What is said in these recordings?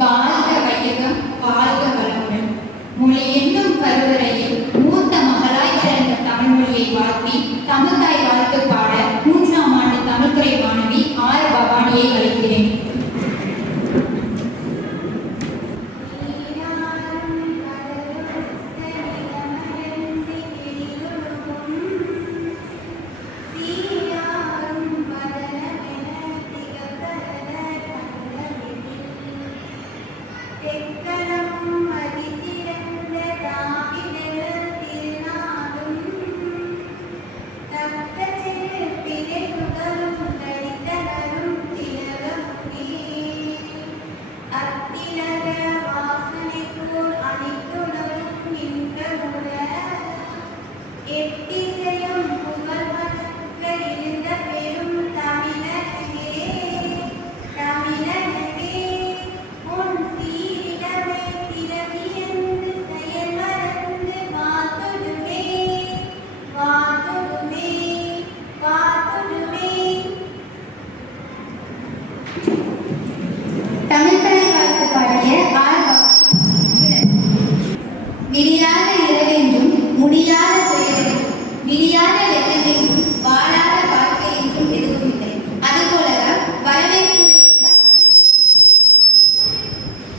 வாழ்க வையகம், வாழ்க வளமுடன். மொழி என்னும் கருவறையில் மூத்த மகளாய் பிறந்த தமிழ் மொழியை வாழ்த்தி தமிழ்தாய் வாழ்த்து பாட 3ஆம் ஆண்டு தமிழ்துறை மாணவி ஆர் பவானியை அழைக்கிறேன். விடியாத இரவென்றும் முடியாத துயரென்றும் விடியாத வெள்ளமென்றும் வாழாத வாழ்க்கை என்றும் எதுவும் இல்லை. அதுபோலதான்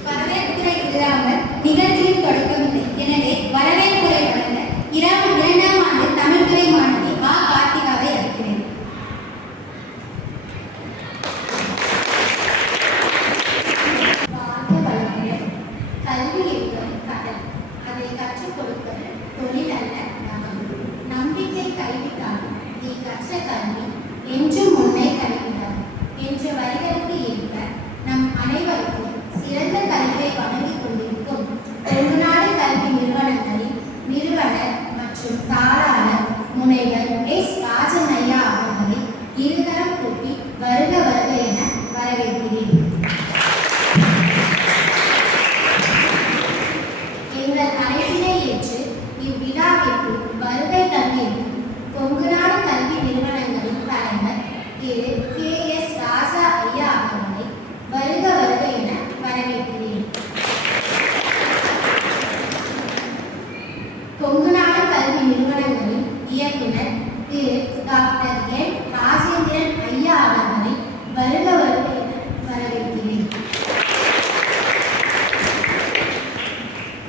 வரவேற்புரை இல்லாமல் நிகழ்ச்சியின் தொடக்கமில்லை. எனவே வரவேற்புரை வழங்க 2ஆம் ஆண்டு தமிழ்துறை மாணவி ஆ கார்த்திகாவை அழைக்கிறேன். கல்வி என்பது கடல், அதை கற்றுக் கொடுப்பது தொழில் அல்ல நகம். நம்பிக்கை கைவிட்டாலும் நீ கற்ற கல்வி என்றும் முன்னே கைவிடாது என்ற வரிகளுக்கு ஏற்ப நம் அனைவருக்கும் சிறந்த கல்வியை வழங்கிக் கொண்டிருக்கும் கொங்குநாடு கல்வி நிறுவனங்களின் நிறுவனர் மற்றும் தாளாளர் முனைவர் எஸ். ராஜன் ஐயா அவர்களை இருகரம் கூப்பி வருக வருக என வரவேற்கிறேன். எங்கள் அழைப்பினை ஏற்று இவ்விழாவிற்கு வருகை தந்திருக்கும் கொங்குநாடு கல்வி நிறுவனங்களின் தலைவர் திரு கே. எஸ். ராஜா ஐயா அவர்களை வருக வருக என வரவேற்கிறேன். கொங்குநாடு கல்வி நிறுவனங்களின் இயக்குனர் திரு டாக்டர் என். ராஜேந்திரன் ஐயா அவர்களை வருக வருக என வரவேற்கிறேன்.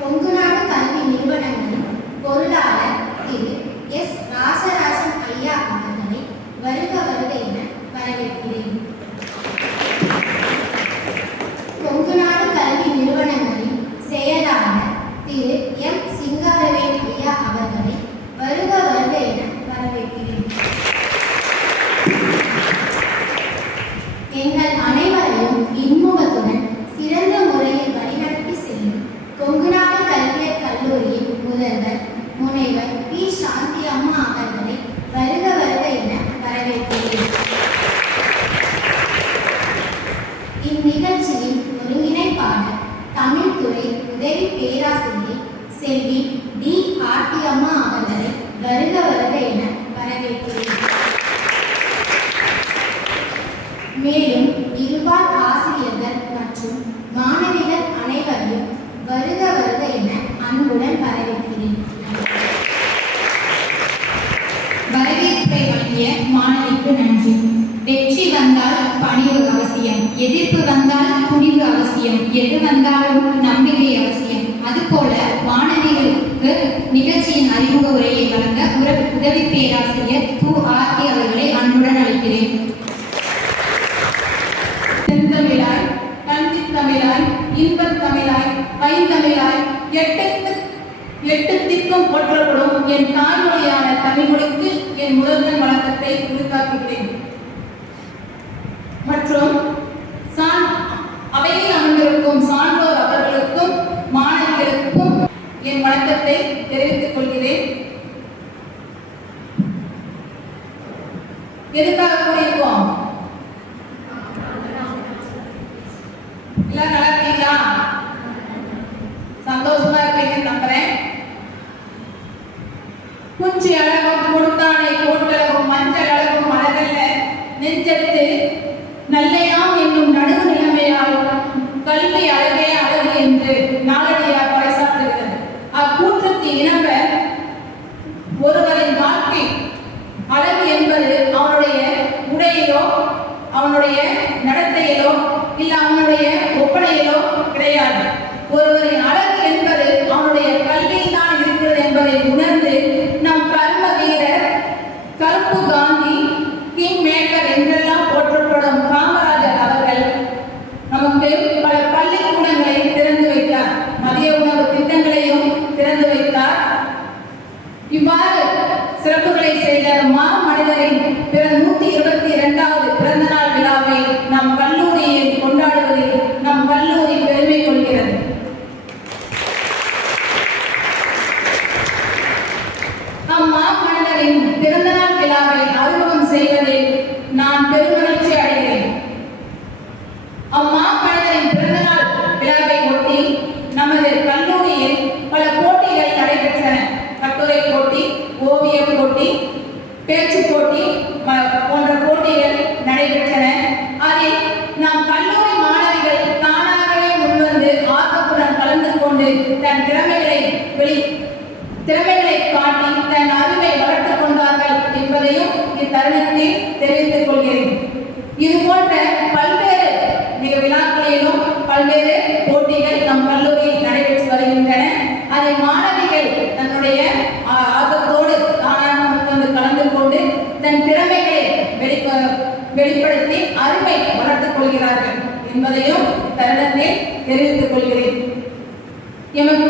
கொங்குநாடு கல்வி நிறுவனங்களின் பொருளாளர் திரு எஸ். ராசராசன் ஐயா அவர்களை வருக வருக என வரவேற்கிறேன். கொங்குநாடு கல்வி நிறுவனங்களின் செயலாளர் திரு எம். சிங்காரவேல் ஐயா அவர்களை வருக வருக என வரவேற்கிறேன். எங்கள் அனைவரையும் இன்முகத்துடன் சிறந்த முறையில் வழிநடத்தி செல்லும் கொங்குநாடு கல்வியற் கல்லூரியின் முதல்வர் முனைவர் பி. சாந்தி அம்மா அவர்களை வருக வருக என வரவேற்கிறேன். இந்நிகழ்ச்சியின் ஒருங்கிணைப்பாளர் தமிழ்துறை உதவி பேராசிரியை செல்வி டி. ஆர்த்தி அம்மா அவர்களை வருக வருக என வரவேற்கிறேன். மேலும் இருபால் ஆசிரியர்கள் மற்றும் மாணவிகள் அனைவரையும் வருக வருக என அன்புடன் வரவேற்கிறேன். வரவேற்பை வழங்கிய மாணவிக்கு நன்றி. வெற்றி வந்தால் பணிவு அவசியம், எதிர்ப்பு வந்தால் துணிவு அவசியம், எது வந்தாலும் நம்பிக்கை அவசியம். அதுபோல மாணவிகளுக்கு நிகழ்ச்சியின் அறிமுக உரையை வழங்க உதவி பேராசிரியர் து. ஆர்த்தி அவர்களை அன்புடன் அழைக்கிறேன். செந்தமிழாய், கல்வித் தமிழாய், இன்பத் தமிழாய், பைந்தமிழாய், எட்டு திக்கும் போற்றப்படும் என் தாய்மொழியான தமிழ்மொழிக்கு என் முதல்வன் வணக்கத்தை உரித்தாக்குகிறேன். மற்றும் அவையில் அமர்ந்திருக்கும் சான்றோர் அவர்களுக்கும் மாணவிகளுக்கும் என் வணக்கத்தை தெரிவித்துக் கொள்கிறேன். எதுக்காக கூடியிருக்கோம்? எல்லாம் நல்லா இருக்கீங்களா? சந்தோஷமா இருப்பீங்கன்னு நம்புறேன். குச்சி அழகும் கொடுத்தானை கோட்டழகும் மஞ்சள் அழகும் அழகல்ல நெஞ்சத்து நல்லையாம் என்னும் நடுவு நிலைமையால் கல்வி அழகே அழகு என்று நாளடியார் பறைசாற்றுகிறது. அக்கூற்றுக்கு இணங்க ஒருவரின் வாழ்க்கை அழகு என்பது அவனுடைய உடையிலோ அவனுடைய நடத்தையிலோ இல்ல அவனுடைய ஒப்பனையிலோ கிடையாது. ஒருவரின் அழகு என்பது அவனுடைய கல்வியில் தான் இருக்கிறது என்பதை உணர்ந்து நம் கர்ம வீரர், கருப்பு காந்தி, கிங் மேக்கர் என்றெல்லாம் போற்றப்படும் காமராஜர் அவர்கள் நமக்கு பல பள்ளிக்கூடங்களை திறந்து வைத்தார். மதிய உணவு திட்டங்களையும் திறந்து வைத்தார். இவ்வாறு சிறப்புகளை செய்த மாமனிதரின் 122வது பிறந்த நாள் விழாவை நம் கல்லூரியில் கொண்டாடுவதில் நம் கல்லூரி பெருமை கொள்கிறது. அம்மாமனிதரின் பிறந்த நாள் விழாவை அறிமுகம் செய்வதில் நான் பெருமகிழ்ச்சி அடைகிறேன். அம்மாமனிதரின் பிறந்த நாள் விழாவை ஒட்டி நமது கல்லூரியில் பல போட்டிகள் நடைபெற்றன. கட்டுரை போட்டி, ஓவிய போட்டி, பேச்சு போட்டி போன்ற போட்டிகள் நடைபெற்றன. அதில் நம் கல்லூரி மாணவிகள் தானாகவே முன்வந்து ஆர்வத்துடன் கலந்து கொண்டு தன் திறமைகளை காட்டி தன் அறிவை வளர்த்துக் கொண்டார்கள் என்பதையும் இத்தருணத்தில் தெரிவித்துக் கொள்கிறேன். இது போன்ற பல்வேறு விழாக்களிலும் பல்வேறு போட்டிகள் நம் கல்லூரியில் நடைபெற்று வருகின்றன. அதை மாணவிகள் தன்னுடைய ஆர்வத்தோடு தானாக முன்வந்து கலந்து கொண்டு தன் திறமைகளை வெளிப்படுத்தி அறிவை வளர்த்துக் கொள்கிறார்கள் என்பதையும் தருணத்தில் தெரிவித்துக் கொள்கிறேன். எனக்கு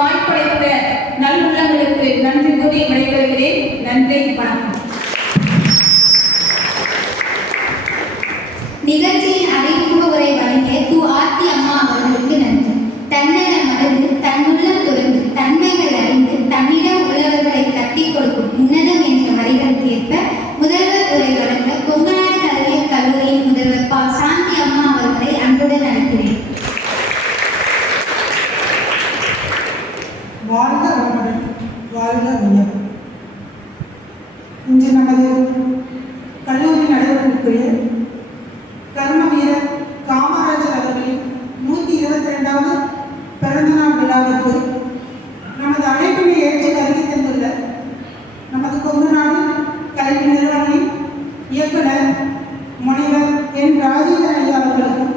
வாய்ப்பளித்த நல்லுள்ளங்களுக்கு நன்றி கூறி விடைபெறுகிறேன். நன்றி, வணக்கம். நிகழ்ச்சியின் அறிமுக உரை வழங்கிய ஆர்த்தி அம்மா அவர்களுக்கு நன்றி. தன்னலம் மறந்து தன்னுள்ளம் துறந்து தன்மைகள் அறிந்து தன்னிடம் உள்ளவர்களை கட்டிக் கொடுக்கும் உன்னதம் என்ற வரிகளுக்கு ஏற்ப முதல்வர் உரை வழங்க கொங்கநாடு கல்வியல் கல்லூரியின் முதல்வர் பா. சாந்தி அம்மா அவர்களை அன்புடன் அழைக்கிறேன். வாழ்க வளமுடன், வாழ்க வையம். இன்று நமது கல்லூரி நடைபெறக்கூடிய கர்ம வீரர் காமராஜர் அவர்களின் 122வது பிறந்தநாள் விழாவிற்கு நமது அழைப்பினை ஏற்று வருகை தந்துள்ள நமது கொங்குநாடு கல்வி நிறுவனத்தின் இயக்குனர் முனைவர் என் ராஜேந்திரன் ஐயா அவர்களுக்கும்,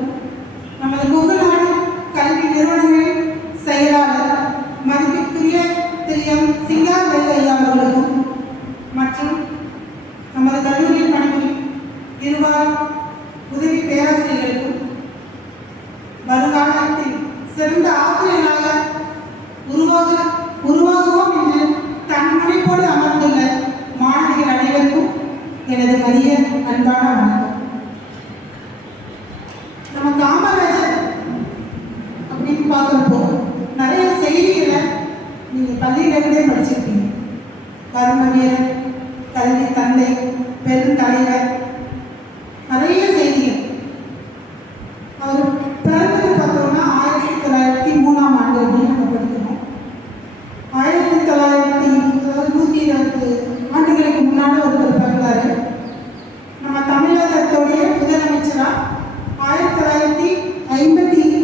நமது கொங்குநாடு கல்வி நிறுவனங்களின் செயலாளர் மதிப்பிற்குரிய திரு எம். சிங்கார் வேலு ஐயா அவர்களுக்கும் மற்றும் நமது கல்லூரியில் பணிபுரியும் இருவார் உதவி பேராசிரியர்களுக்கும் வருங்காலத்தில் சிறந்த ஆசிரியர்களாக உருவாகுவோம் என்று தன் முனைப்போடு அமர்ந்துள்ள மாணவிகள் அனைவருக்கும் எனது மதிய அன்பான வணக்கம். நம்ம காமராஜர் அப்படின்னு பார்க்குறப்போ நிறைய செய்திகளை நீங்கள் பள்ளியிலிருந்தே படிச்சிருப்பீங்க. கர்ம வீரர், கல்வி தந்தை, பெருந்தலைவர், நிறைய செய்திகள். அவர் பிறந்தது பார்த்தோம்னா 1903ஆம் ஆண்டு அப்படின்னு நம்ம படிக்கிறோம். 120 ஆண்டுகளுக்கு முன்னாடி ஒருத்தர் பிறந்தாரு. நம்ம தமிழகத்துடைய முதலமைச்சராக 1954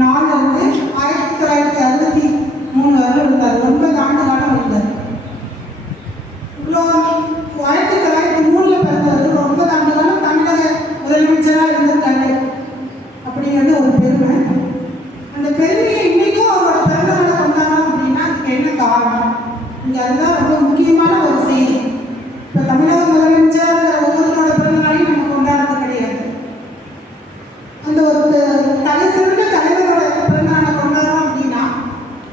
1963 வரை இருந்தார். 9 ஆண்டு காலம் இருந்தார். இவ்வளோ 1903 பிறந்தவர் 9 ஆண்டு காலம் தமிழக முதலமைச்சராக இருந்திருக்காரு அப்படிங்கிறது ஒரு பெருமை. அந்த பெருமையை இன்னைக்கும் அவரோட பிறந்த நாளை கொண்டாடணும் அப்படின்னா அதுக்கு என்ன காரணம்? இங்கே அதுதான் ரொம்ப முக்கியமான ஒரு செய்தி. இப்போ தமிழக முதலமைச்சர் ஒவ்வொருத்தரோட பிறந்த நாளையும் நம்ம கொண்டாடுறது கிடையாது. அந்த ஒரு தலை சிறந்த தலைவரோட பிறந்த நாளை கொண்டாடுறோம் அப்படின்னா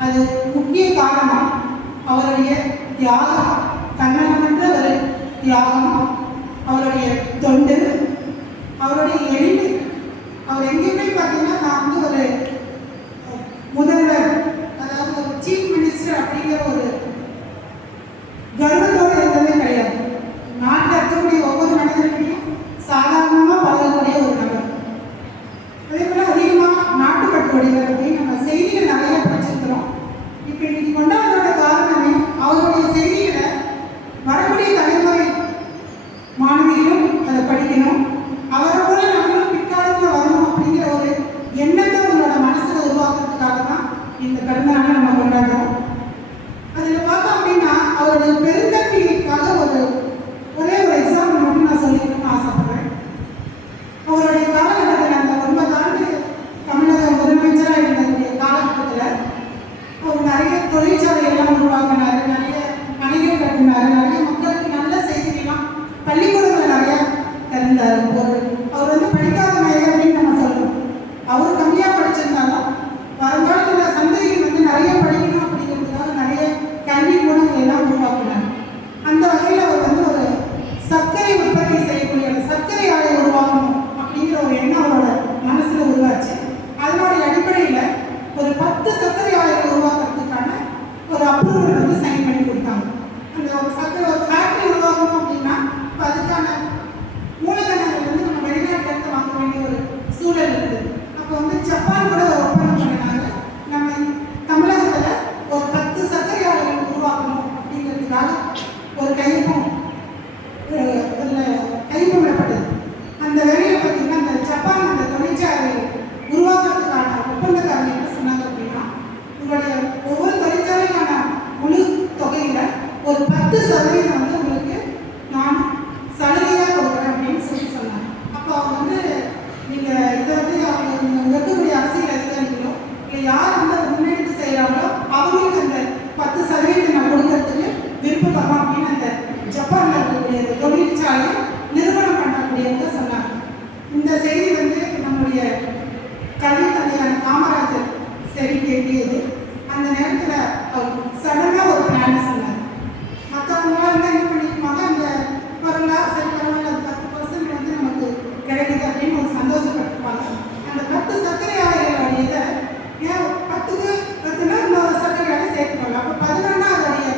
அது முக்கிய காரணம் அவருடைய தியாகம், தன்னலமற்ற ஒரு தியாகம், அவருடைய தொண்டு, அவருடைய எளிமை. அவர் எங்கேயுமே பார்த்தீங்கன்னா நான் வந்து ஒரு முதல்வர், அதாவது ஒரு சீஃப் மினிஸ்டர் அப்படிங்கிற ஒரு கர்வத்தோடு இருந்ததே கிடையாது. நாட்டில் இருக்கக்கூடிய ஒவ்வொரு மனிதர்களையும் சாதாரணமாக பழகக்கூடிய ஒரு நபர். அதே போல் அதிகமாக நாட்டுப்பற்றுடையவர் அப்படின்னு நம்ம செய்திகள் நிறைய படிச்சிருக்கிறோம். இப்போ இன்னைக்கு கொண்டாடுறோட காரணமே அவருடைய செய்திகளை வரக்கூடிய தலைமுறை மாணவிகளும் அதை படிக்கணும். அவரை போல நம்ம வேண்டியது. அந்த நேரத்தில் அவர் சடனாக ஒரு பிளான் சொன்னார். மற்றவங்களாம் இருந்தால் என்ன பண்ணிக்குவாங்க, அந்த பரவாயில்ல சரி பரவாயில்ல அது 10% வந்து நமக்கு கிடைக்குது அப்படின்னு ஒரு சந்தோஷப்பட்டுப்பாங்க. அந்த 10 சர்க்கரை ஆலைகளுடைய இதை ஏன் 10க்கு 10னா இன்னொரு சர்க்கரை ஆலை சேர்த்துக்கணும், அப்போ 11ஆவது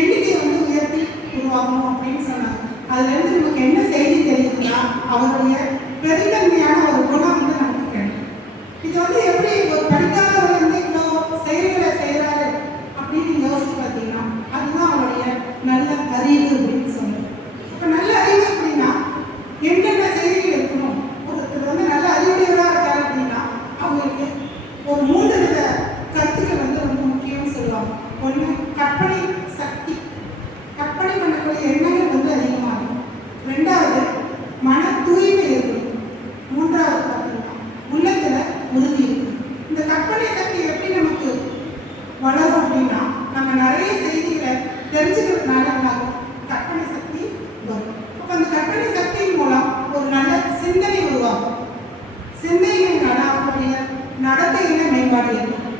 எண்ணிக்கை வந்து உயர்த்தி உருவாகணும் அப்படின்னு சொன்னாங்க. அதுலேருந்து நமக்கு என்ன செய்தி தெரியுதுன்னா, அவருடைய பெருந்தன்மையான ஒரு குணம் வந்து நமக்கு கிடைக்கும். இது வந்து எப்படி ஒரு படிக்காதவர் வந்து இவ்வளோ செயல்களை செய்கிறாரு அப்படின்னு யோசிச்சு பார்த்தீங்கன்னா, அதுதான் அவருடைய நல்ல அறிவு அப்படின்னு சொல்லுவோம். இப்போ நல்ல அறிவு அப்படின்னா என்னென்ன செய்திகள் இருக்கணும், ஒருத்தர் வந்து நல்ல அறிவுடையவராக இருக்காரு அப்படின்னா அவங்களுக்கு ஒரு 3 வித கருத்துக்கள் வந்து ரொம்ப முக்கியம்னு சொல்லுவாங்க. ஒன்று, கற்பனை சக்தி, கற்பனை பண்ணக்கூடிய எண்ணங்கள் வந்து அதிகமாகும். 2வது, மன தூய்மை இருக்கும். 3வது பார்த்தீங்கன்னா உள்ளத்துல உறுதி இருக்கும். இந்த கற்பனை சக்தி எப்படி நமக்கு வளரும் அப்படின்னா, நம்ம நிறைய செய்திகளை தெரிஞ்சுக்கிறதுனால கற்பனை சக்தி வரும். அப்போ அந்த கற்பனை சக்தியின் மூலம் ஒரு நல்ல சிந்தனை உருவாகும். சிந்தனையினால அவருடைய நடத்தையில மேம்பாடு இருக்கும்.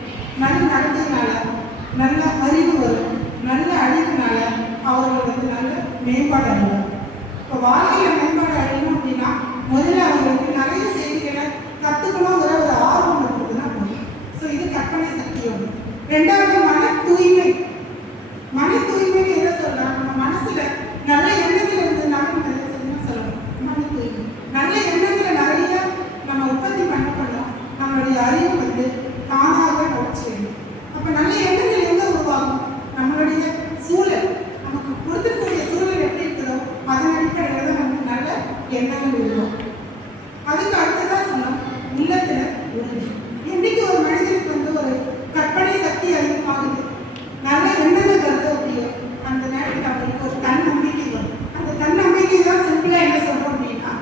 நல்ல நடத்தையினால நல்ல அறிவு வரும். நல்ல அறிவுனால அவர்கள் வந்து நல்ல மேம்பாடு அடைவார். இப்போ வாழ்க்கையில் மேம்பாடு அடையணும் அப்படின்னா முதல்ல அவங்களுக்கு நிறைய செய்திகளை கற்றுக்கணுங்கிற ஒரு ஆர்வம் இருக்குதுன்னா போதும். ஸோ இது கற்பனை சக்தியோடு. 2வது, மன தூய்மை. மன தூய்மைன்னு எதை சொல்லலாம், நம்ம மனசுல நல்ல எண்ணங்கள் இருந்ததுனால நிறைய செய்யணும் சொல்லணும். மன தூய்மை, நல்ல எண்ணங்களை நிறைய நம்ம உற்பத்தி பண்ணணும். நம்மளுடைய அறிவு வந்து தானாக வளர்ச்சி அடையும். அப்போ நல்ல எண்ணங்கள் எங்கே உருவாகும், நம்மளுடைய சூழல், நமக்கு கொடுத்துக்கூடிய சூழல் எப்படி இருக்குதோ அதன் அடிப்படையில் தான் நமக்கு நல்ல எண்ணங்கள் உருவாகும். அதுக்கு அடுத்ததான் சொன்னோம், உள்ளத்துல உறுதி. என்னைக்கு ஒரு மனிதனுக்கு வந்து ஒரு கற்பனை சக்தி அதிகமாகுது, நல்ல எண்ணங்கள் வருது அப்படியே, அந்த நேரத்தில் அவங்களுக்கு ஒரு தன்னம்பிக்கை வரும். அந்த தன்னம்பிக்கை தான் சிம்பிளா என்ன சொல்றோம் அப்படின்னா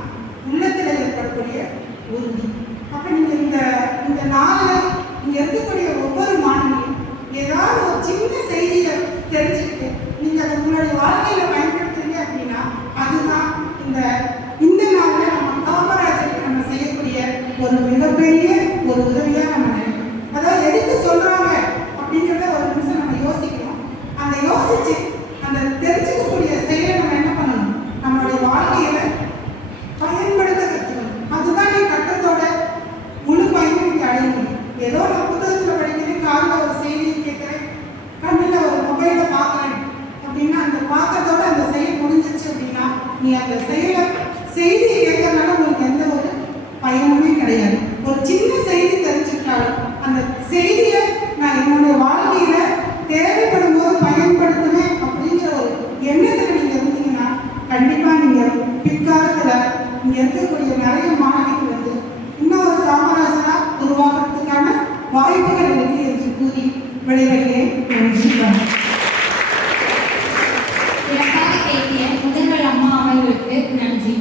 உள்ளத்துல ஏற்படக்கூடிய உறுதி. அப்ப நீங்க இந்த நாளில் இங்க இருக்கக்கூடிய ஒவ்வொரு மாணவனையும் ஏதாவது ஒரு சின்ன செய்தியை தெரிஞ்சுக்கிட்டு நீங்க அதை உங்களுடைய வாழ்க்கையில பயன்படுத்துறீங்க அப்படின்னா அதுதான் இந்த நாளில் நம்ம காமராஜருக்கு நம்ம செய்யக்கூடிய ஒரு மிகப்பெரிய ஒரு உதவியா நம்ம நினைக்கிறோம். அதாவது எதுக்கு சொல்றாங்க அப்படிங்கிறத ஒரு நிமிஷம் நம்ம யோசிக்கணும். அந்த யோசிச்சு அந்த தெரிஞ்சுக்கக்கூடிய செயலை நம்ம என்ன பண்ணணும், நம்மளுடைய வாழ்க்கையில பயன்படுத்த கற்றுக்கணும். அதுதான் நீ கட்டத்தோட முழு பயனும் நீங்க அடைய முடியும். ஏதோ நான் புத்தகத்துல படிக்கிறேன், காலையில் ஒரு செய்தியை கேட்கிறேன், கண்ணில் ஒரு மொபைலை பார்க்குறேன் அப்படின்னா அந்த பார்க்கறதோட அந்த செயல் முடிஞ்சிருச்சு அப்படின்னா நீ அந்த செய்தியை கேட்கறதுனால உங்களுக்கு எந்த ஒரு பயனுமே கிடையாது. ஒரு சின்ன செய்தி தெரிஞ்சுக்கிட்டாலும் அந்த செய்தியை நான் என்னுடைய வாழ்க்கையில தேவைப்படும் போது பயன்படுத்துவேன் அப்படிங்கிற ஒரு எண்ணத்துல நீங்க இருந்தீங்கன்னா கண்டிப்பா நீங்க பிற்காலத்துல இங்க இருக்கக்கூடிய நிறைய மாணவிகள் வந்து இன்னொரு காமராஜரா உருவாக்குறதுக்கான வாய்ப்புகள் இருக்கு என்று கூறி விடைபெறுகிறேன். சிறப்பாக பேசிய முதல்வர் அம்மா அவர்களுக்கு நன்றி.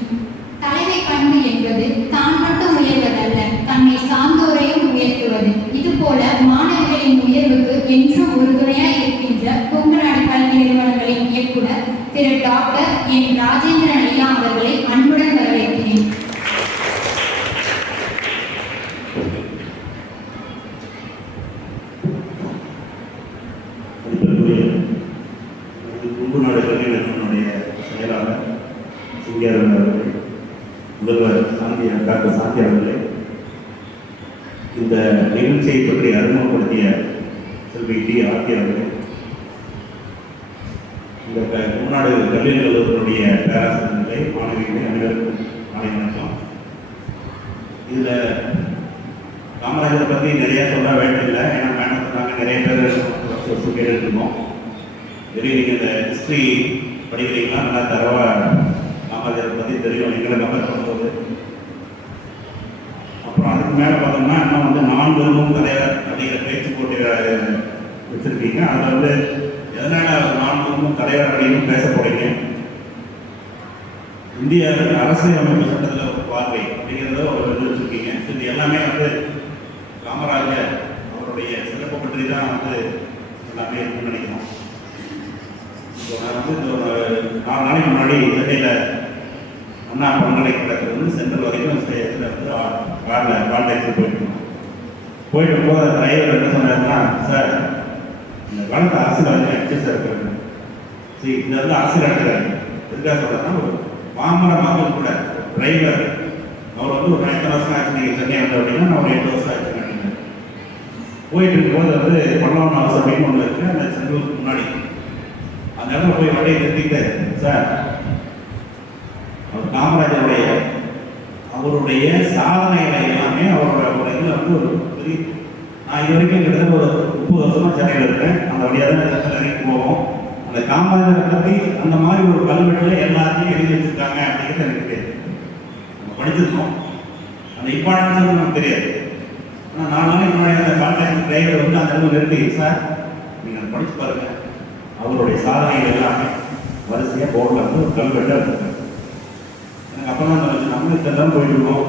தலைமை பண்பு என்பது தான் மட்டும் உயர்வதல்ல, தன்னை சார்ந்தோரையும் உயர்த்துவது. இதுபோல மாணவர்களின் உயர்வுக்கு என்றும் உறுதுணையாய் இருக்கின்ற கொங்குநாடு கல்வி நிறுவனங்களின் இயக்குனர் திரு டாக்டர் என் ராஜேந்திரன் ஐயா அவர்களை அன்புடன் வரவேற்கிறேன். கொங்குநாடு கல்வி நிறுவனங்களுடைய செயலாளர் சிங்கியார் அவர்கள், முதல்வர் டாக்டர் சாந்தி அவர்களே, இந்த நிகழ்ச்சியை பற்றி அறிமுகப்படுத்திய செல்வி டி ஆர்த்தி அவர்களே, இந்த கொங்குநாடு கல்வி நிறுவனத்தினுடைய பேராசிரியர்களே, மாணவிகளே, அனைவருக்கும் மாலை வணக்கம். இதில் காமராஜரை பற்றி நிறைய சொல்ல வேண்டியதில்லை, ஏன்னா மேடம் நாங்கள் நிறைய பேர் கேட்டுருக்கோம். நிறைய நீங்கள் இந்த ஹிஸ்ட்ரி படிக்கிறீங்களா, நல்லா தரவாக காமராஜரை பற்றி தெரியும் எங்களை கம்பேர் பண்ணும்போது. அப்புறம் அதுக்கு மேலே பார்த்தோம்னா இன்னும் வந்து 4 விரும்பும் தலைவர் அப்படிங்கிற பேச்சு போட்டி வச்சுருக்கீங்க. அதில் வந்து எதனால் 4 விரும்பும் தலைவர் அப்படின்னு பேச போகிறீங்க, இந்திய அரசியலமைப்பு சட்டத்தில் ஒரு பார்வை அப்படிங்கிறத ஒரு இது வச்சுருக்கீங்க. இது எல்லாமே வந்து காமராஜர் அவருடைய சிறப்பு பற்றி தான் வந்து எல்லாமே இருக்குன்னு நினைக்கிறோம். இப்போ நான் வந்து இந்த ஒரு 4 நாளைக்கு முன்னாடி சென்னையில் அண்ணா பல்கலைக்கழகத்தில் வந்து சென்ட்ரல் வரைக்கும் இதில் வந்து காரில் கான்டாக்டில் போயிருக்கோம். போயிட்டு போகிற டிரைவர் என்ன சொன்னாருன்னா, சார் இந்த காலத்து அரசியல் வந்து எப்படி சார் இருக்காங்க, சரி இந்த வந்து அரசியல் எடுக்கிறாங்க, எதுக்காக சொல்கிறேன்னா ஒரு பாமர மக்கள் கூட டிரைவர் அவர் வந்து ஒரு 8 வருஷம் ஆச்சு நீங்கள் சென்னை வந்த அப்படின்னா நான் ஒரு 8 வருஷம் ஆச்சு அப்படின்னு போயிட்டு இருக்கும்போது வந்து பல்லவன் ஹவுஸ் அப்படின்னு ஒன்று இருக்குது அந்த செந்தூருக்கு முன்னாடி அந்த இடத்துல போய் வண்டியை நிறுத்திட்டு, சார் அவர் காமராஜருடைய அவருடைய சாதனைகளை எல்லாமே அவரோட ஒரு இதில் வந்து ஒரு பெரிய, நான் இது வரைக்கும் கிட்டத்தட்ட ஒரு 30 வருஷமாக சென்னையில் இருக்கேன், அந்த வழியாக தான் சென்னை வரைக்கும் போவோம். அந்த காமராஜரை பற்றி அந்த மாதிரி ஒரு கல்வெட்டில் எல்லாத்தையும் எழுதி வச்சுருக்காங்க அப்படிங்கிறது எனக்கு தெரியாது. நம்ம படிச்சிருக்கோம், அந்த இம்பார்ட்டன்ஸ் நமக்கு தெரியாது. ஆனால் 4 நாளைக்கு முன்னாடி அந்த கான்ட்ராக்ட் டிரைவர் வந்து அந்த இடத்துல நிறுத்தி, சார் நீங்கள் படிச்சு பாருங்க அவருடைய சாதனைகள் எல்லாமே வரிசையாக போர்டில் வந்து ஒரு கல்வெட்டாக இருக்காங்க. எனக்கு அப்போ தான் தோணுச்சு, நம்மளுக்கு தான் போயிட்டு இருக்கோம்,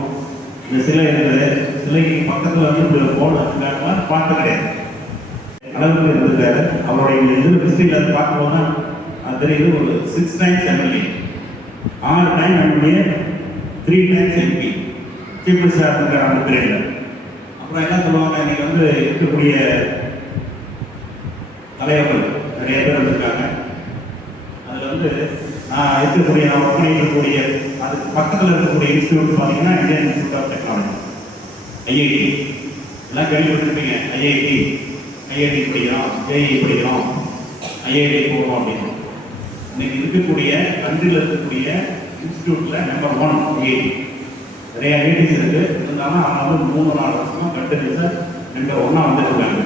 இந்த சிலை இருக்குது, சிலைக்கு பக்கத்தில் வந்து இப்படி ஒரு போர்டு வச்சுருக்காங்க, பார்த்து கிடையாது அளவுக்கு இருந்திருக்காரு. அவருடைய இது ஹிஸ்ட்ரியில் அது பார்க்கும்போது தான் அது தெரியுது. ஒரு 6 times MLA, 6 time MLA, 3 times MP, chief minister இருக்கார் அந்த பீரியடில். அப்புறம் என்ன சொல்லுவாங்க, இன்னைக்கு வந்து இருக்கக்கூடிய தலைவர்கள் நிறைய பேர் வந்திருக்காங்க. அதில் வந்து நான் இருக்கக்கூடிய நான் ஒர்க் பண்ணிட்டு இருக்கக்கூடிய அதுக்கு பக்கத்தில் இருக்கக்கூடிய இன்ஸ்டியூட் பார்த்தீங்கன்னா Indian Institute of Technology, IIT எல்லாம் கேள்விப்பட்டிருப்பீங்க. ஐஐடி படிக்கிறோம், ஜேஇ படிக்கிறோம், ஐஐடி போகிறோம் அப்படின்னு. இன்னைக்கு இருக்கக்கூடிய கண்ட்ரியில் இருக்கக்கூடிய இன்ஸ்டியூட்டில் நம்பர் 1 ஐஐடி. நிறைய ஐஐடிஸ் இருக்குது, இருந்தாலும் அவங்க வந்து 3-4 வருஷமாக கண்டினியூஸாக நம்பர் 1 வந்துருக்காங்க.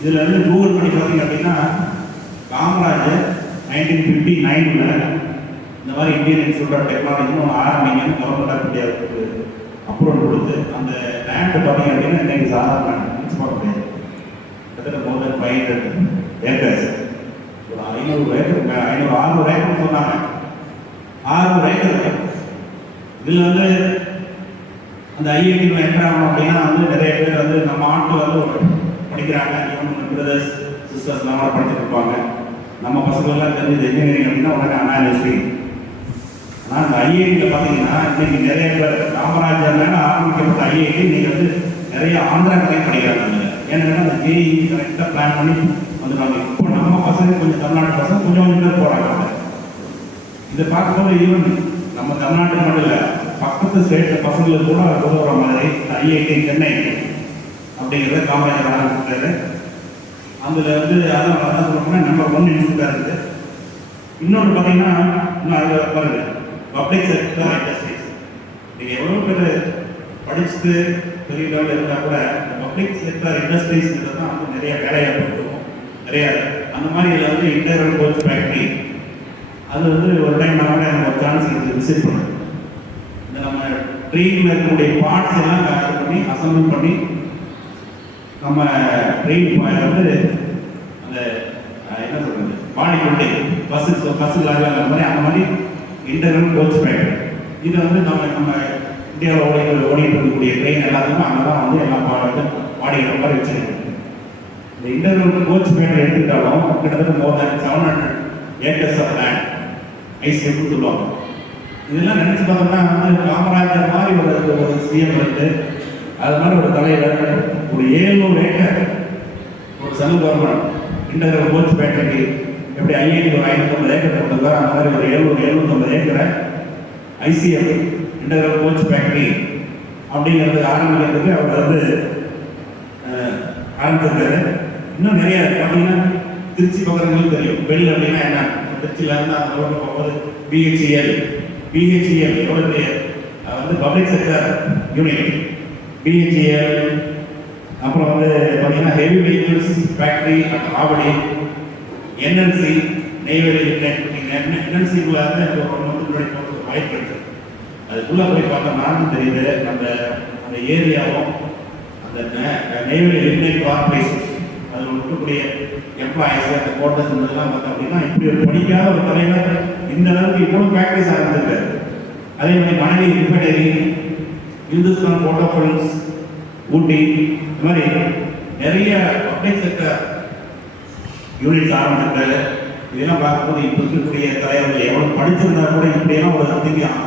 இதில் வந்து கூகுள் பண்ணி பார்த்தீங்க அப்படின்னா காமராஜர் 1959 இந்த மாதிரி இந்தியன் இன்ஸ்டியூட் ஆஃப் டெக்னாலஜின்னு ஒன்று ஆரம்பிங்கன்னு கவர்மெண்ட் ஆஃப் இந்தியாவுக்கு அப்ரூவல் கொடுத்து அந்த லேண்டு பார்த்தீங்க அப்படின்னா இன்றைக்கி சாதாரண முனிசிபால் கிடையாது, கிட்டத்தட்ட மோர் தென் 500 ஏக்கர்ஸ், ஒரு 500 ஏக்கர் 600 ஏக்கர்னு சொன்னாங்க. 600 ஏக்கர். இதில் வந்து அந்த ஐஐடியில் என்ட்ரு ஆகணும் அப்படின்னா வந்து நிறைய பேர் வந்து நம்ம ஆட்கள் வந்து படிக்கிறாங்க, ஈவன் பிரதர்ஸ் சிஸ்டர்ஸ்லாம் கூட படிச்சுட்டு இருப்பாங்க. நம்ம பசங்களெல்லாம் தெரிஞ்சது இன்ஜினியரிங் அப்படின்னா உடனே அண்ணா யூனிவர்சிட்டி. ஆனால் அந்த ஐஐடியில் பார்த்தீங்கன்னா இன்னைக்கு நிறைய பேர் காமராஜர்னால ஆரம்பிக்கப்பட்ட ஐஐடி இன்னைக்கு வந்து நிறைய ஆந்திராக்களையும் படிக்கிறாங்க. ஏன்னா அந்த ஜேஇ கரெக்டாக பிளான் பண்ணி வந்துடுவாங்க. இப்போ நம்ம பசங்க கொஞ்சம் தமிழ்நாட்டு பசங்க கொஞ்சம் பேர் போகிறாங்க. இதை பார்க்கும்போது ஈவன் நம்ம தமிழ்நாட்டுக்கு மட்டும் இல்லை, பக்கத்து ஸ்டேட் பசங்களுக்கு கூட உதவுற மாதிரி ஐஐடி சென்னை அப்படிங்கிறத காமராஜர் ஆரம்பிச்சிட்டாரு. அதில் வந்து அதான் என்ன சொல்லணும்னா நம்பர் 1 இன்ஸ்டியூட்டாக இருக்குது. இன்னொன்று பார்த்தீங்கன்னா இன்னும் அதில் பாருங்க, பப்ளிக் செக்டர் இண்டஸ்ட்ரீஸ். நீங்கள் எவ்வளோ பேர் படிச்சுட்டு பெரிய லெவலில் இருந்தால் கூட பப்ளிக் செக்டர் இண்டஸ்ட்ரீஸ்ன்றது தான் வந்து நிறைய வேலையை கொடுத்துருவோம். நிறைய அந்த மாதிரி இதில் வந்து இன்டர்னல் கோச் ஃபேக்ட்ரி, அது வந்து ஒரு டைம் நான் எனக்கு ஒரு சான்ஸ் இருக்குது விசிட் பண்ணேன். இந்த நம்ம ட்ரெயினில் இருக்கக்கூடிய பார்ட்ஸ் எல்லாம் கலெக்ட் பண்ணி அசம்பிள் பண்ணி நம்ம ட்ரெயின் வந்து அந்த என்ன சொல்கிறது பாடி கொண்டே பஸ்ஸுகளாக அந்த மாதிரி இன்டர்னல் கோச் ஃபேக்ட்ரி. இதை வந்து நம்ம இந்தியாவில் ஓடிட்டு இருக்கக்கூடிய ட்ரெயின் எல்லாத்துக்கும் அங்கே தான் வந்து எல்லா பாடிக்கிற மாதிரி வச்சுருக்கோம். இந்த இன்டர்னல் கோச் ஃபேக்ட்ரி எடுத்துக்கிட்டாலும் கிட்டத்தட்ட மோர் தென் 700 ஏக்கர்ஸ் ஆஃப் லேண்ட் ஐசிஎஃப்னு சொல்லுவாங்க. இதெல்லாம் நினச்சி பார்த்தோம்னா வந்து காமராஜர் மாதிரி ஒரு சிஎம் இருந்து அது மாதிரி ஒரு தலைவர் ஒரு 700 ஏக்கர் ஒரு சென்ட்ரல் கவர்மெண்ட் இன்டர்னல் கோச் ஃபேக்டரிக்கு எப்படி ஐஐடி ஒரு 550 ஏக்கர் கொடுத்துருக்காரு, அந்த மாதிரி ஒரு 750 ஏக்கரை ஐசிஎஃப் இன்டர்னல் கோச் ஃபேக்டரி அப்படிங்கிறது ஆரம்பிக்கிறதுக்கு அவர் வந்து ஆரம்பிச்சிருக்காரு. இன்னும் நிறைய பார்த்தீங்கன்னா திருச்சி பக்கங்களுக்கு தெரியும். பெல் அப்படின்னா என்ன, திருச்சியில் இருந்து அந்த ரோட்டில் போகும்போது பிஹெச்இஎல் எவ்வளோ பெரிய வந்து பப்ளிக் செக்டர் யூனிட் பிஹெச்இஎல். அப்புறம் வந்து பார்த்தீங்கன்னா heavy vehicles factory at Avadi, NLC Neyveli என்எல்சிக்குள்ள வந்து எனக்கு ஒரு 1 மந்த்துக்கு முன்னாடி போகிறது வாய்ப்பு இருக்குது. அதுக்குள்ளே போய் பார்த்தோம்னா தெரியுது அந்த ஏரியாவும் அந்த நெய்வேலி லிமிடெட் கார்பரேஷன் அதில் இருக்கக்கூடிய எம்ப்ளாயிஸ் அந்த கோட்டர்ஸ் இதெல்லாம் பார்த்தோம் அப்படின்னா இப்படி ஒரு படிக்காத ஒரு தலைவர் இந்த அளவுக்கு இவ்வளோ ஃபேக்ட்ரிஸ் ஆரம்பிச்சிருக்காரு. அதே மாதிரி மனைவி ரிஃபைனரி, இந்துஸ்தான் போட்டோஃபில்ம்ஸ், ஊட்டி, இந்த மாதிரி நிறைய பப்ளிக் செக்டர் யூனிட்ஸ் ஆரம்பிச்சிருக்காரு. இதெல்லாம் பார்க்கும்போது இப்போ இருக்கக்கூடிய தலைவர்கள் எவ்வளோ படிச்சிருந்தா கூட இப்படியெல்லாம் ஒரு திங்கம்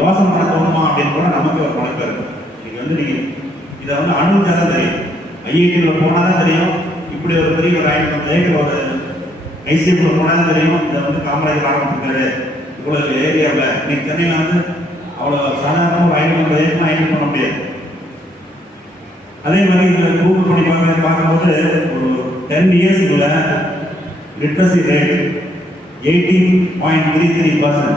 யோசனை பண்ண தோணுமா அப்படின்னு கூட நமக்கு ஒரு மனப்பா இருக்கும். இன்னைக்கு வந்து நீங்கள் இதை வந்து அனுபவிச்சா தான் தெரியும். ஐஐடியில் போனால் தான் தெரியும், இப்படி ஒரு பெரிய ஒரு ஒரு ஐசிஎஃப்ல போனால் தான் தெரியும் இதை வந்து காமராஜர் ஆரம்பிச்சிருக்காரு இவ்வளோ ஏரியாவில். இன்னைக்கு சென்னையில் வந்து அவ்வளோ சாதாரண ஒரு 500 ஏக்கர்லாம் ஹேண்டில் பண்ண முடியாது. அதே மாதிரி இதில் கூகுள் பண்ணி பார்க்கும்போது ஒரு 10 இயர்ஸுக்குள்ள லிட்ரஸி ரேட் 18.33%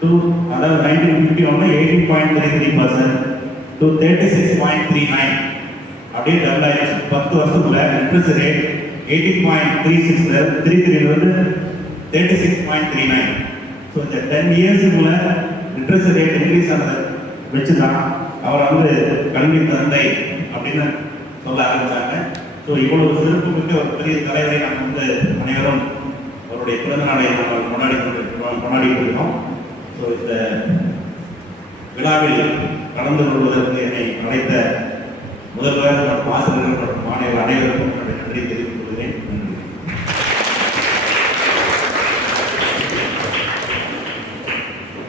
to, அதாவது 1951 18.33% to 36.39 அப்படியே டபுள் ஆயிடுச்சு. 10 வருஷத்துக்குள்ள லிட்ரஸி ரேட் 18.33 வந்து 36.39. ஸோ இந்த 10 இயர்ஸுக்குள்ள லிட்ரஸி ரேட் இன்க்ரீஸ் ஆனதை வச்சு தான் அவரை வந்து கல்வி தந்தை அப்படின்னு சொல்ல ஆரம்பித்தாங்க. ஸோ இவ்வளவு சிறப்பு மிக்க ஒரு பெரிய தலைவரை நம்ம வந்து அனைவரும் அவருடைய பிறந்த நாளை நம்ம கொண்டாடிட்டு இருக்கோம். ஸோ இந்த விழாவில் கலந்து கொள்வதற்கு என்னை அழைத்த முதல்வர் மற்றும் ஆசிரியர்கள் மற்றும் மாணவர்கள் அனைவருக்கும் என்னுடைய நன்றி தெரிவித்துக் கொள்கிறேன். நன்றி.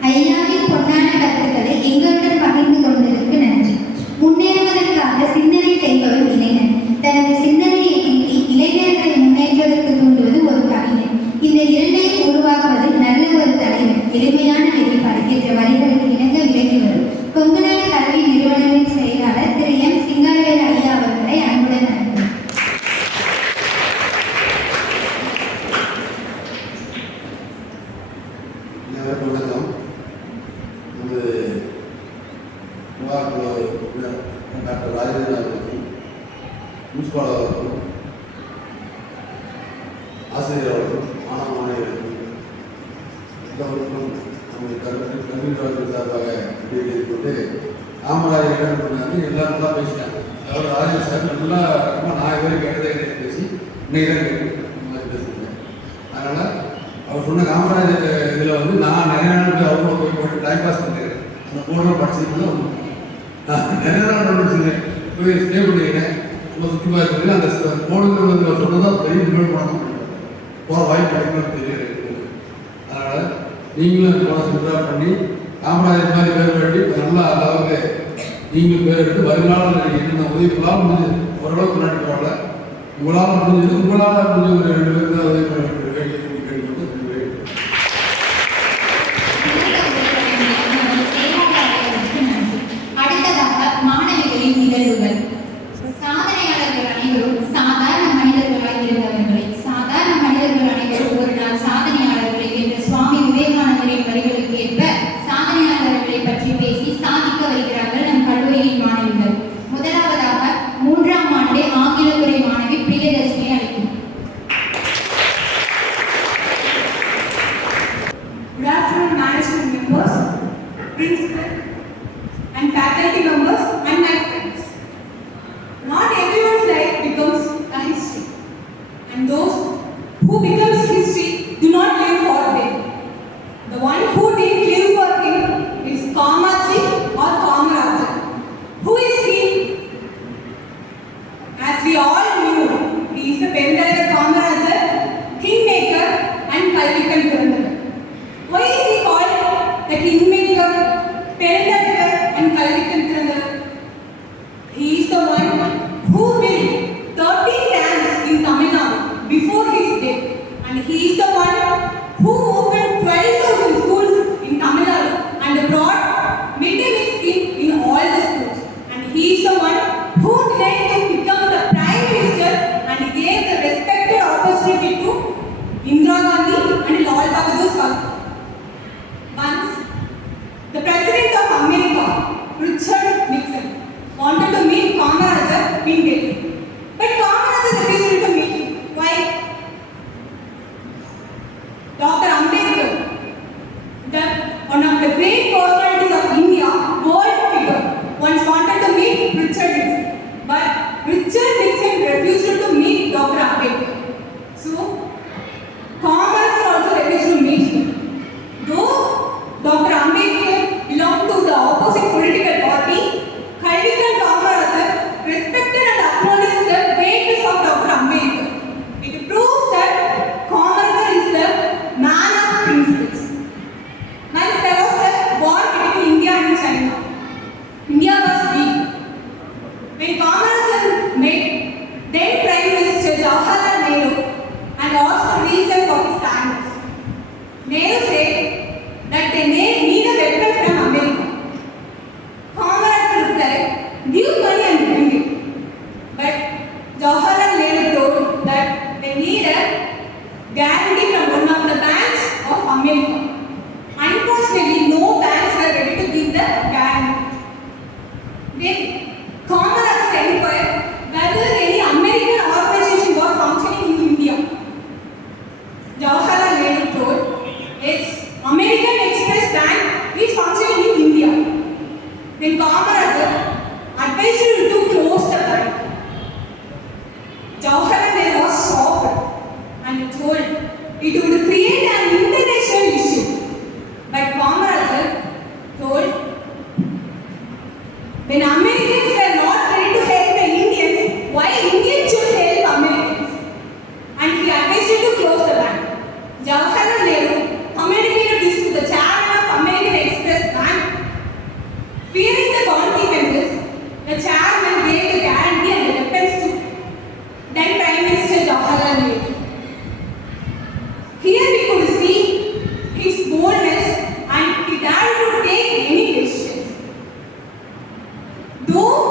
ஐயாவின் பொன்னான கருத்துக்களை எங்களுடன் பகிர்ந்து கொண்டதற்கு நன்றி. முன்னேறுவதற்காக சிந்தனை செய்பவர் இளைஞர். தனது சிந்தனையை தீட்டி இளைஞர்களை முன்னேற்றுவதற்கு தூண்டுவது ஒரு கவிஞர். இந்த இரண்டையும் உருவாக்குவது நல்ல ஒரு தலைவர். எளிமையான வெளிப்பாடு என்ற வரிகளுக்கு இணங்க விலகி வரும் கொங்குநாடு கல்வி நிறுவனங்களின் செயலாளர் திரு எம் சிங்காரவேல் ஐயா அவர்களை அன்புடன் அழைக்கிறேன். வணக்கம். நமது டாக்டர் ராஜேந்திரன் அவர்களுக்கும் பிரின்சிபால் அவர்களுக்கும் ஆசிரியர் அவர்களுக்கும் மாணவ மாணவியர்களுக்கும் எல்லோருக்கும் நமது கல்வி நிறுவனத்தின் சார்பாக தெரிவித்துக் கொண்டு காமராஜர் என்ன பண்ணாங்க எல்லாம் நல்லா பேசிட்டாங்க. அதாவது ராஜேந்திர சார் நல்லா நான் இதுவரை கேட்டதே பேசி இன்னைக்கு தான் பேசியிருக்கேன். அதனால் அவர் சொன்ன காமராஜர் இதில் வந்து நான் நிறைய நாள் அவங்கள போட்டு டைம் பாஸ் பண்ணிக்கிறேன். அந்த போர்டில் படிச்சிருக்கேன். நான் நிறைய நாள் படிச்சிருக்கேன், போய் ஸ்டே பண்ணிக்கிறேன். ரொம்ப சுற்றி பார்த்துட்டு அந்த போர்டுங்கிறது சொன்னதான் பெரிய இன்வெல்ட் பண்ணணும் போகிற வாய்ப்பு கிடைக்கணும்னு தெரியல. அதனால் நீங்களும் போன சுற்றுலா பண்ணி காமராஜர் மாதிரி பேர் வேண்டி நல்லா அளவுக்கு நீங்களும் பேர் எடுத்து வருங்காலம் என்னென்ன உதவி உங்களால் முடிஞ்சது ஓரளவுக்கு முன்னாடி போகல உங்களால் முடிஞ்சது உங்களால் முடிஞ்ச ஒரு 2 பேருக்கு தான் உதவி பண்ண வேண்டிய அடுத்ததாக மாணவிகளின் நிகழ்வுகள். சாதனையாளர்கள் அனைவரும் சாதாரண மனிதர்களாக இருந்தவர்களை, சாதாரண மனிதர்கள் அனைவரும் ஒரு நாள் சாதனையாளர்களை என்ற சுவாமி விவேகானந்தரின் வரிகளுக்கு ஏற்ப சாதனையாளர்களை பற்றி பேசி சாதிக்க வருகிறார்கள் நம் கல்லூரியின் மாணவிகள். முதலாவதாக 3ஆம் ஆண்டு ஆங்கிலத்துறை மாணவி பிரியதர்ஷினி அழைக்கும். Good afternoon, management members, principal, and faculty members, and my friends. when Kamaraj met then Prime Minister Jawaharlal Nehru and asked the reason for his standards. Nehru said that they need a weapon from America. Kamaraj replied, give money and bring it. But Jawaharlal Nehru told that they need a guarantee from one of the banks of America. Unfortunately, no banks were ready to give the guarantee. Then Kamaraj inquired whether any American organization was functioning in India. Jawaharlal Nehru told, yes, American Express Bank is functioning in India. Then Kamaraj advised him to close the bank. Jawaharlal Nehru was shocked and told it would create an international issue. But Kamaraj told, when Americans were not ready to help the Indians, why Indians should help Americans? And he advised him to close the bank. Jawaharlal Nehru communicated this to the chairman of American Express Bank. Fearing the consequences, the chairman gave the guarantee and the weapons to then Prime Minister Jawaharlal Nehru. Here we could see his boldness and he dared to take any decisions. Though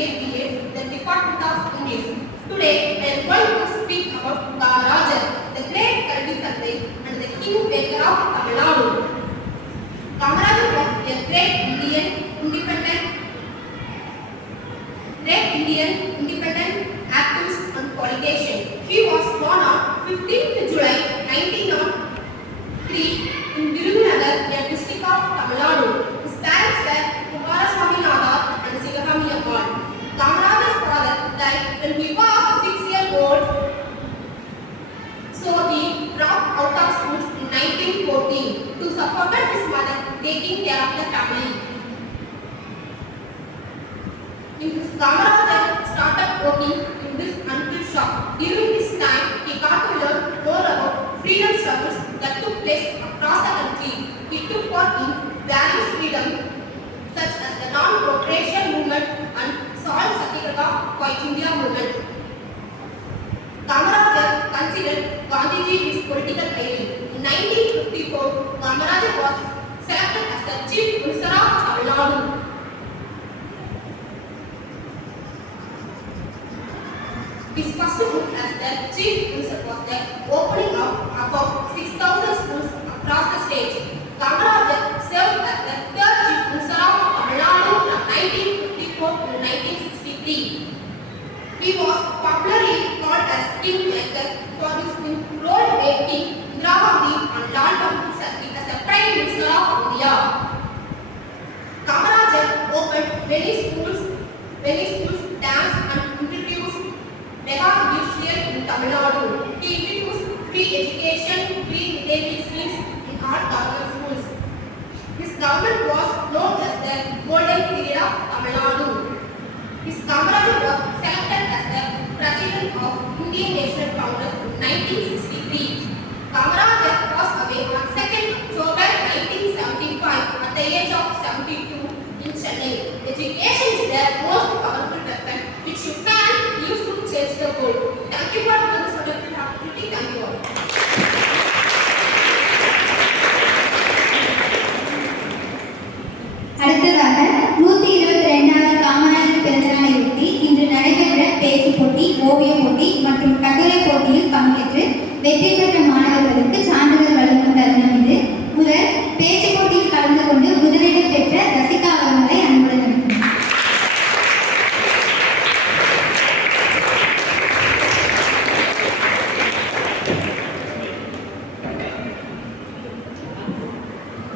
BA, the Department of English. Today, I am going to speak about Kamarajar, the great Kalvi Tanthai and the kingmaker of Tamil Nadu. Kamarajar was a great Indian independent activist and politician. He was born on 15th July 1903 in Virudunagar, a district of Tamil Nadu. His parents were Kumaraswamy Nadar and Sigahami Ammal. Kamarajar's father died when he was 6 years old, so he dropped out of school in 1914 to support his mother taking care of the family. Kamarajar started working in this until shop. During this time, he got to learn more about freedom struggles that took place across the country. He took part in various freedom such as the non-cooperation movement and Salt Satyagraha Quit India movement. Kamarajar considered Gandhiji his political idol. In 1954, Kamarajar was selected as the Chief Minister of Tamil Nadu. His first book as the Chief Minister was the opening of about 6,000 schools across the state. Kamarajar served as the third Chief Minister of Tamil Nadu from 1954 to 1963. He was popularly called as Kingmaker for his role making Indira Gandhi and Lal Bahadur Shastri as the Prime Minister of India. Kamarajar opened many schools, dams and introduced mega industrial in Tamil Nadu. He introduced free education, free midday schemes in all government schools. His government was known as the Golden Period of Tamil Nadu. His Kamarajar was selected as the President of Indian National Congress in 1963. Kamarajar passed away on 2nd October 1975 at the age of 72 in Chennai. Education is the most powerful weapon which you can use to change the world. Thank you for this wonderful opportunity. Thank you all. அடுத்ததாக 122வது காமராஜர் பிறந்தநாளையொட்டி இன்று நடைபெற்ற பேச்சு போட்டி, ஓவிய போட்டி மற்றும் கட்டுரை போட்டியில் பங்கேற்று வெற்றி பெற்ற மாணவர்களுக்கு சான்றிதழ் வழங்கும் தருணம் இது. முதல் பேச்சு போட்டியில் கலந்து கொண்டு முதலிடம் பெற்ற ரசிகா அவர்களை அன்புடன் அழைக்கிறேன்.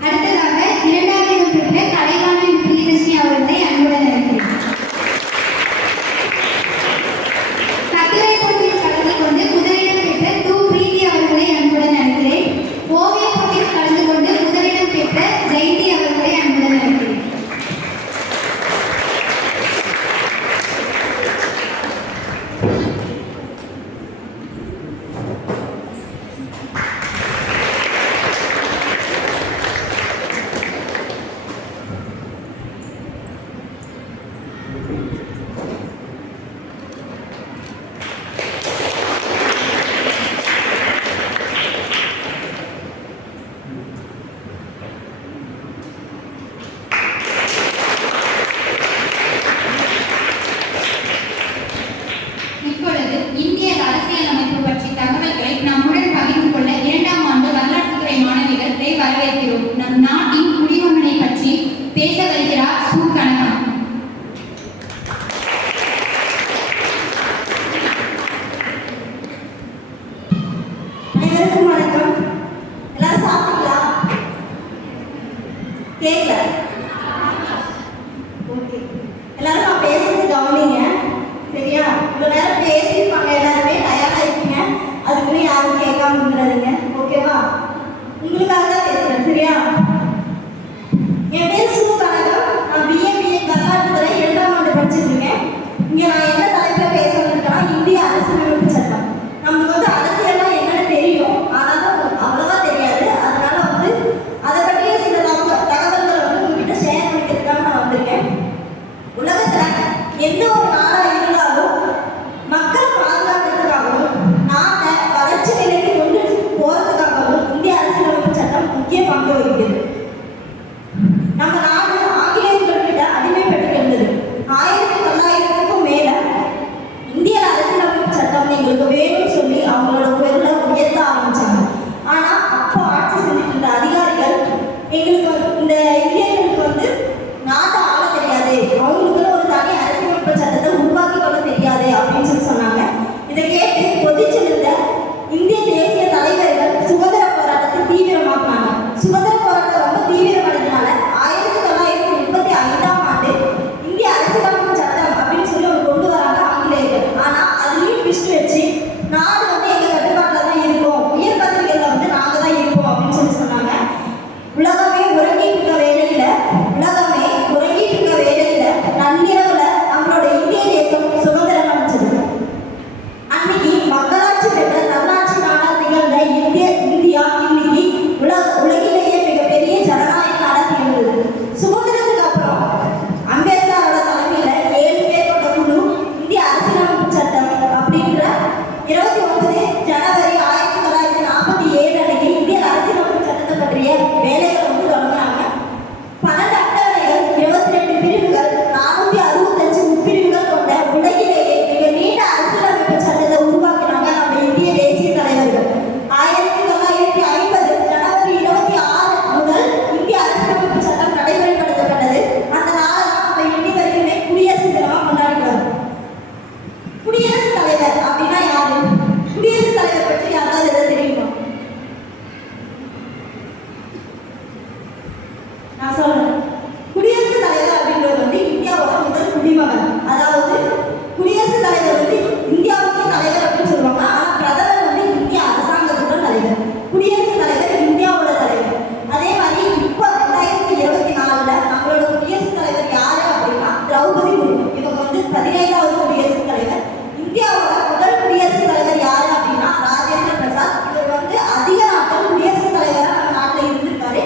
அடுத்ததாக இரண்டாவது இடம் பெற்ற கலைவாணன் பிரியதர்ஷினி அவர்களை அன்புடன் அழைக்கிறேன். கட்டுரை போட்டியில் கலந்து கொண்டு முதலிடம் பெற்ற பிரீத்தி அவர்களை அன்புடன் அழைக்கிறேன். ஓவிய போட்டியில் கலந்து கொண்டு முதலிடம் பெற்ற ஜெயந்தி அவர்களை அன்புடன் அழைக்கிறேன். இப்பொழுது இந்திய அரசியலமைப்பு பற்றி தகவல்களை நம்முடன் பகிர்ந்து கொள்ள 2ஆம் ஆண்டு வரலாற்றுத்துறை மாணவிகளை வரவேற்கிறோம். நம் நாட்டின் குடிமகனை பற்றி பேச வருகிறார் சு. கனகா. அனைவருக்கும் வணக்கம். எல்லாரும் சாப்பிட்டீங்களா? கேட்கல. ஓகே, எல்லாரும் நான் பேசுறது கவனிங்க, சரியா? இவ்வளோ நேரம் பேசியிருப்பாங்க, எல்லாருமே தயாராக இருக்கீங்க. அதுக்குன்னு யாரும் கேட்காம இருந்துடாதீங்க, ஓகேவா? உங்களுக்காக தான் பேசுகிறேன், சரியா? என் பேர் சு. கனகம். நான் BA வரலாற்றுத்துறை 2ஆம் ஆண்டு படிச்சிருக்கேன். இங்கே நான் என்ன தலைப்பில் பேச வந்திருக்கேன்னா, இந்திய அரசியலமைப்பு சட்டம். நமக்கு வந்து அரசியல்னா என்னன்னு தெரியும், ஆனாலும் அவ்வளவா தெரியாது. அதனால வந்து அதை பற்றிய சில தகவல்களை வந்து உங்ககிட்ட ஷேர் பண்ணிக்கிறதுக்காக நான் வந்திருக்கேன். உலகத்துல எந்த ஒரு நாடா இருந்தாலும் மக்களை பாதுகாக்கிறதுக்காகவும் நாட்டை வளர்ச்சி நிலைக்கு கொண்டு போறதுக்காகவும் இந்திய அரசியலமைப்பு சட்டம் முக்கிய பங்கு வகிக்கிறது. நம்ம நாடு ஆங்கிலேயர்கள் கிட்ட அடிமைப்பட்டு இருந்தது. 1900 லிஸ்ட் வச்சு நாடு வந்து எங்க கட்டுப்பாட்டில் தான் இருக்கும், உயர் பதவிகளில் வந்து நாங்கள் தான் இருப்போம் அப்படின்னு சொல்லி சொன்னாங்க. உலகமே உறங்கிட்டு இருக்க வேலையில நள்ளிரவுல நம்மளோட இந்திய தேசம் சுதந்திரம் அடைஞ்சது. அன்னைக்கு மக்களாட்சி பெற்ற தன்னாட்சி நாடா திகழ்ந்த இந்தியா இன்னைக்கு உலகிலேயே மிகப்பெரிய ஜனநாயக நாடா திகழ்ந்தது. சுதந்திரத்துக்கு அப்புறம் அம்பேத்கரோட தலைமையில 7 பேர் கொண்ட குழு இந்திய அரசியலமைப்பு சட்டம் அப்படின்ற 29 ஜனவரி 1947 அன்னைக்கு இந்திய அரசியலமைப்பு சட்டத்தை பற்றிய வேலைகளை வந்து தொடங்கினாங்க. 12 அட்டவணைகள், 22 பிரிவுகள், 465 உட்பிரிவுகள் கொண்ட உலகிலேயே மிக நீண்ட அரசியலமைப்பு சட்டத்தை உருவாக்கினாங்க நம்ம இந்திய தேசிய தலைவர்கள். 1950 ஜனவரி 26 முதல் இந்திய அரசியலமைப்பு சட்டம் நடைமுறைப்படுத்தப்பட்டது. அந்த நாளை தான் நம்ம இன்னி வரைக்குமே குடியரசு தினமா கொண்டாடிக்கிறோம். குடியரசுத் தலைவர் அப்படின்னா யாரு? குடியரசுத் தலைவர் பற்றி யாராவது எதாவது தெரியுமா? நான் சொல்றேன். குடியரசுத் தலைவர் அப்படின்றது வந்து இந்தியாவோட முதல் குடிமகன். அதாவது குடியரசுத் தலைவர் வந்து இந்தியாவுக்கு தலைவர் அப்படின்னு சொல்லுவாங்க. ஆனா பிரதமர் வந்து இந்திய அரசாங்கத்தோட தலைவர். குடியரசுத் தலைவர் இந்தியாவோட தலைவர். அதே மாதிரி இப்போ 2024 நம்மளோட குடியரசுத் தலைவர் யாரு அப்படின்னா திரௌபதி முர்மு. இவங்க வந்து 15வது குடியரசுத் தலைவர். இந்தியாவோட முதல் குடியரசுத் தலைவர் யாரு அப்படின்னா ராஜேந்திர பிரசாத். இவர் வந்து அதிக நாட்கள் குடியரசுத் தலைவரா நம்ம நாட்டில் இருந்திருக்காரு.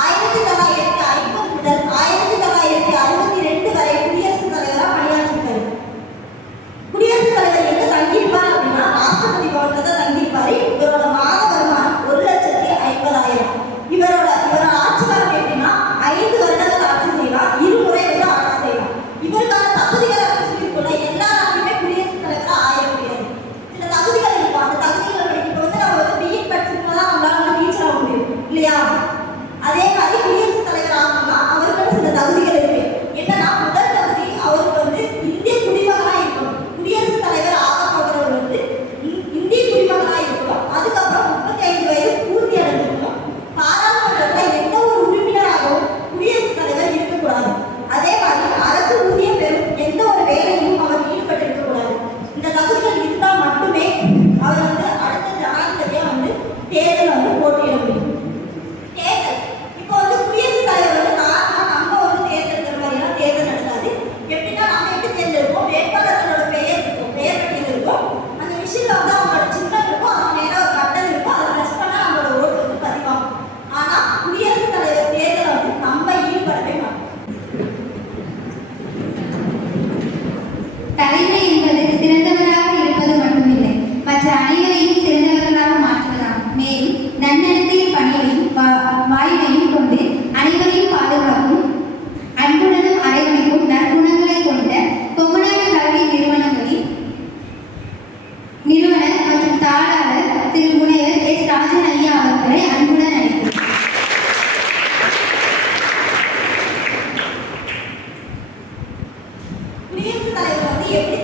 1950 முதல் 1962 வரை குடியரசுத் தலைவரா பணியாற்றிருக்காரு. குடியரசுத் தலைவர் எங்க தங்கியிருப்பார் அப்படின்னா ராஷ்டிரபதி பவன்ல தான் தங்கியிருப்பாரு. இவரோட மாத வருமானம் 1,50,000. இவரோட ஆட்சி காலம் எப்படின்னா 5 வருடங்கள் ஆட்சி செய்யலாம், 2 முறை வந்து ஆட்சி செய்யலாம். இவருக்கான தகுதிகள் அப்படின்னு சொல்லி கூட எல்லா நாட்டிலுமே குடியரசுத் தலைவரா ஆய முடியாது. சில தகுதிகள் இருக்கும். அந்த தகுதிகளை படிக்கும் போது நம்ம வந்து பிஎட் படிச்சிருந்தா தான் நம்மளால வந்து டீச்சர் ஆக முடியும் இல்லையா? அதே மாதிரி குடியரசுத் தலைவர் ஆகணும்னா அவருக்கு சில தகுதிகள் இருக்கு. என்னன்னா முதல் தகுதி அவருக்கு வந்து இந்திய குடிமகனா இருக்கணும். குடியரசுத் தலைவர் ஆக போகிறவர் வந்து இந்திய குடிமகனா இருக்கணும். அதுக்கப்புறம் 35 வயது பூர்த்தி அடைஞ்சிருக்கணும். பாராளுமன்றத்தில் எந்த ஒரு உறுப்பினராகவும் குடியரசுத் தலைவர் இருக்கக்கூடாது. அதே மாதிரி அரசு ஊதியம் பெறும் எந்த ஒரு வேலையும் அவர் ஈடுபட்டு இருக்கக்கூடாது. இந்த தகுதிகள் இருந்தால் மட்டுமே அவர் வந்து அடுத்த ஜனாதிபதியா வந்து தேர்தல் வந்து போட்டியிட முடியும். தேர்தல் இப்போ வந்து குடியரசுத் தலைவர் வந்து நம்ம வந்து தேர்ந்தெடுக்கிற மாதிரியான தேர்தல் நடக்காது. எப்படின்னா நம்ம எப்படி தேர்ந்தெடுப்போம்? வேட்பாளர்களோட பெயர் இருக்கும், பெயர் பட்டியல் இருக்கும். அந்த விஷயத்துல வந்து அவங்களோட சின்னம் இருக்கும், அவங்க நேரம் ஒரு கட்டன் இருக்கும். அதை ப்ரெஸ் பண்ணா நம்மளோட ஓட்டு வந்து பதிவாகும். ஆனா குடியரசுத் தலைவர் தேர்தலை வந்து நம்ம ஈடுபடவே மாட்டோம். தலைமை என்பது சிறந்தவராக இருப்பது மட்டுமில்லை, மற்ற அனைவரையும் சிறந்தவர்களாக மாற்றுவதாகும். மேலும் நன்னடத்தையும் பணியையும் வாய்மையும் கொண்டு அனைவரையும் பாதுகாக்கும், அன்புடனும் அரவணைக்கும் நற்குணங்களை கொண்ட கொங்குநாடு கல்வி நிறுவனர் மற்றும் தாளாளர் திரு முனைவர் எஸ். ராஜன் ஐயா அவர்களை அன்புடன் அழைக்கிறேன். குடியரசுத் தலைவர் வந்து எப்படி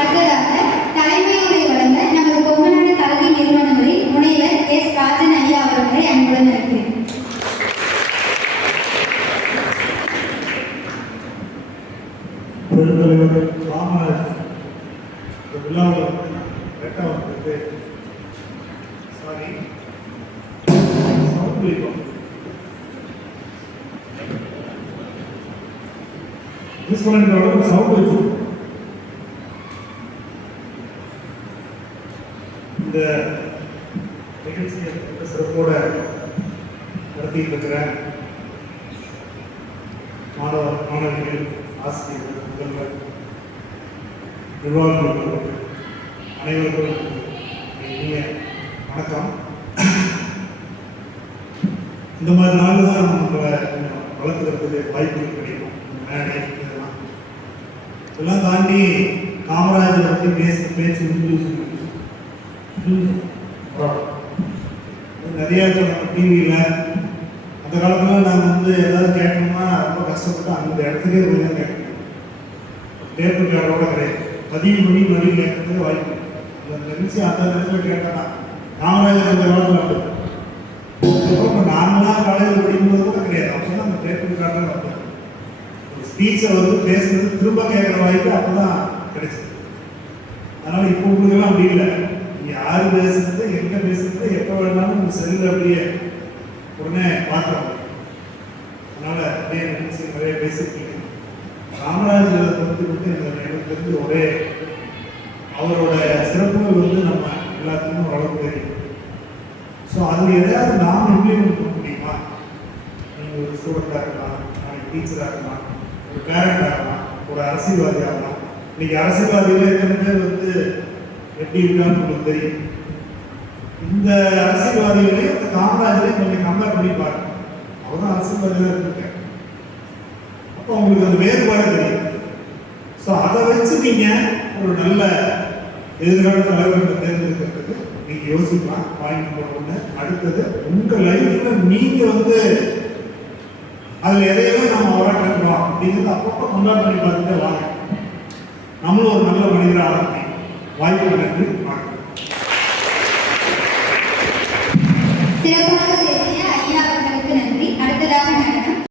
அடுத்ததாக தலைமையுரை வழங்க நமது கொங்குநாடு கல்வி நிறுவனங்களின் முனைவர் எஸ் ராஜன் ஐயா அவர்களை அன்புடன் அழைக்கிறேன். பெருந்தலைவர் காமராஜர் இந்த விழாவில் வேட்டாவது சாரி சவுண்ட் மிஸ் பண்ணிட்ட அளவுக்கு சவுண்ட் வச்சு இந்த நிகழ்ச்சியை சிறப்போட நடத்திட்டு இருக்கிற மாணவர்கள், ஆசிரியர்கள், முதல்வர், நிர்வாகிகள் அனைவருக்கும் இனிய வணக்கம். இந்த மாதிரி நாள் தான் நம்மளை வளர்த்துக்கிறதுக்கு வாய்ப்புகள் கிடைக்கும். மேடை இதெல்லாம் தாண்டி காமராஜரை பற்றி பேச்சு நிறைய டிவியில் அந்த காலத்தில் நாங்கள் ஏதாவது கேட்கணும்னா ரொம்ப கஷ்டப்பட்டு அந்த இடத்துக்கே கொஞ்சம் கேட்கணும். டேப்பு கேட்டோட கிடையாது, பதிவு பண்ணி மறுபடியும் கேட்கறதுக்கு வாய்ப்பு. அந்த நிகழ்ச்சி அந்த நேரத்தில் கேட்டேன்னா காமராஜர் அந்த காலத்தில் இப்போ நார்மலாக காலேஜில் படிக்கும்போது கூட கிடையாது. அப்போ தான் அந்த டேப்பு காட்ட வந்தேன். ஒரு ஸ்பீச்சை பேசுறது திரும்ப கேட்குற வாய்ப்பு அப்போ தான் கிடைச்சது. அதனால் இப்போ உங்களுக்கெல்லாம் அப்படி இல்லை. நீங்கள் யார் பேசுறது, எங்கே பேசுறது, எப்போ வேணாலும் உங்கள் செல்லில் அப்படியே உடனே பார்க்குறாங்க. அதனால் நிறைய நிகழ்ச்சி நிறைய பேசியிருக்கீங்க. காமராஜரை பொறுத்து எனக்கு தெரிஞ்சு ஒரே அவரோட சிறப்புகள் நம்ம எல்லாத்துக்கும் ஓரளவுக்கு தெரியும். ஸோ அதில் எதையாவது நாம் இம்ப்ளிமெண்ட் பண்ண முடியுமா? நீங்கள் ஒரு ஸ்டூடெண்ட்டாக இருக்கலாம், நாளைக்கு டீச்சராக இருக்கலாம், ஒரு பேரண்ட் ஆகலாம், ஒரு அரசியல்வாதி ஆகலாம். இன்னைக்கு அரசியல்வாதிகள் எத்தனை பேர் எப்படி இருக்கான்னு உங்களுக்கு தெரியும். இந்த அரசியல்வாதிகளையும் இந்த காமராஜரையும் கொஞ்சம் கம்பேர் பண்ணி பாருங்க. அவர் தான் அரசியல்வாதியாக இருந்திருக்காரு. அப்போ உங்களுக்கு அந்த வேறுபாடு தெரியும். ஸோ அதை வச்சு நீங்கள் ஒரு நல்ல எதிர்கால தலைவர்களை தேர்ந்தெடுக்கிறதுக்கு நீங்கள் யோசிக்கலாம். பாயிண்ட் போட அடுத்தது உங்கள் லைஃப்பில் நீங்கள் அதில் எதையுமே நம்ம போராட்டம் அப்படிங்கிறது அப்பப்போ கொண்டாட பண்ணி பார்த்துட்டு வாங்க. நம்மளும் ஒரு நல்ல மனிதராக ஆரம்பி வாய்ப்பு நன்றி. சிறப்பாக